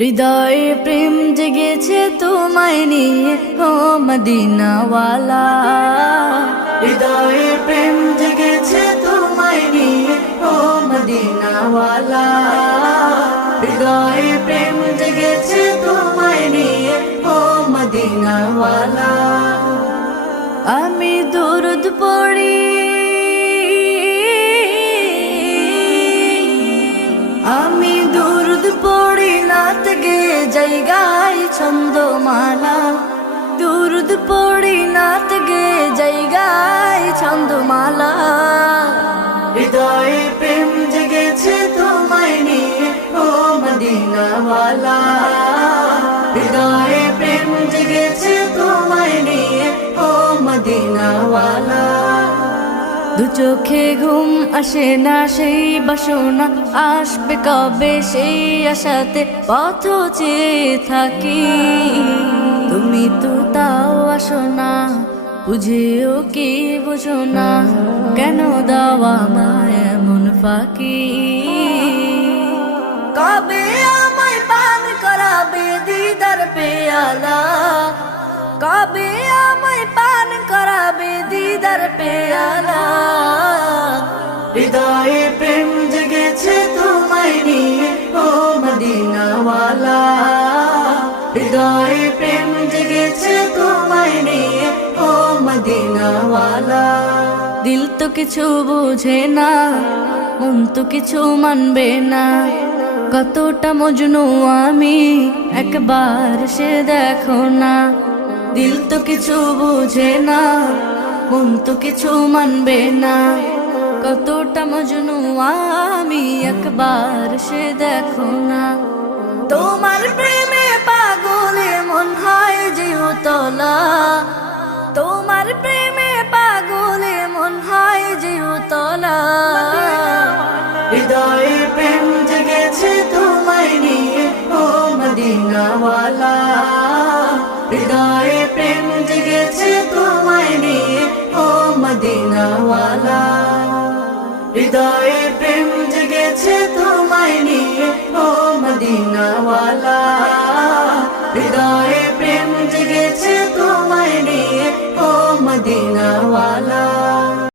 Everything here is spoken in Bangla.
হৃদয়ে প্রেম জেগেছে তোমায় নিয়ে ও মদিনাওয়ালা। হৃদয়ে প্রেম জেগেছে তোমায় নিয়ে ও মদিনাওয়ালা। হৃদয়ে প্রেম জেগেছে তোমায় নিয়ে ও মদিনাওয়ালা। আমি দুরুদ পড়ি, আমি দুরুদ পড়ি, নাত গে জায়গায় ছন্দমালা। দুরুদ পড়ি, নাত গে জায়গায় ছন্দমালা। হৃদয়ে প্রেম জেগেছে তোমায় নিয়ে ও মদিনাওয়ালা। হৃদয়ে প্রেম জেগেছে তোমায় নিয়ে ও মদিনাওয়ালা। দু চোখে ঘুম আসে না, সেই বাসনা আসবে কবে, সেই আশাতে পথ চেয়ে থাকি। তুমি তো তাও আসো না, বুঝেও কি বুঝো না, কেন দাও আমায় এমন ফাঁকি। কবে আমায় পান করাবে দিদার পেয়ালা, কবে আমায় পান করাবে দিদার পেয়ালা। হৃদয়ে প্রেম জেগেছে তোমায় নিয়ে ও মদিনাওয়ালা। হৃদয়ে প্রেম জেগেছে তোমায় নিয়ে ও মদিনাওয়ালা। দিল তো কিছু বুঝে না, মন তো কিছু মানবে না, কতটা মজনু আমি একবার সে দেখো না। দিল তো কিছু বুঝে না, মন তো কিছু মানবে না, কতটা মজনু আমি একবার সে দেখো না। তোমার প্রেমে পাগলে মন হয় যে উতলা, তোমার প্রেমে পাগলে মন হয় যে উতলা। হৃদয়ে প্রেম জেগেছে তোমায় নিয়ে ও মদিনাওয়ালা। হৃদয়ে প্রেম জেগেছে তোমায় নিয়ে ও মদিনাওয়ালা। হৃদয়ে প্রেম জেগেছে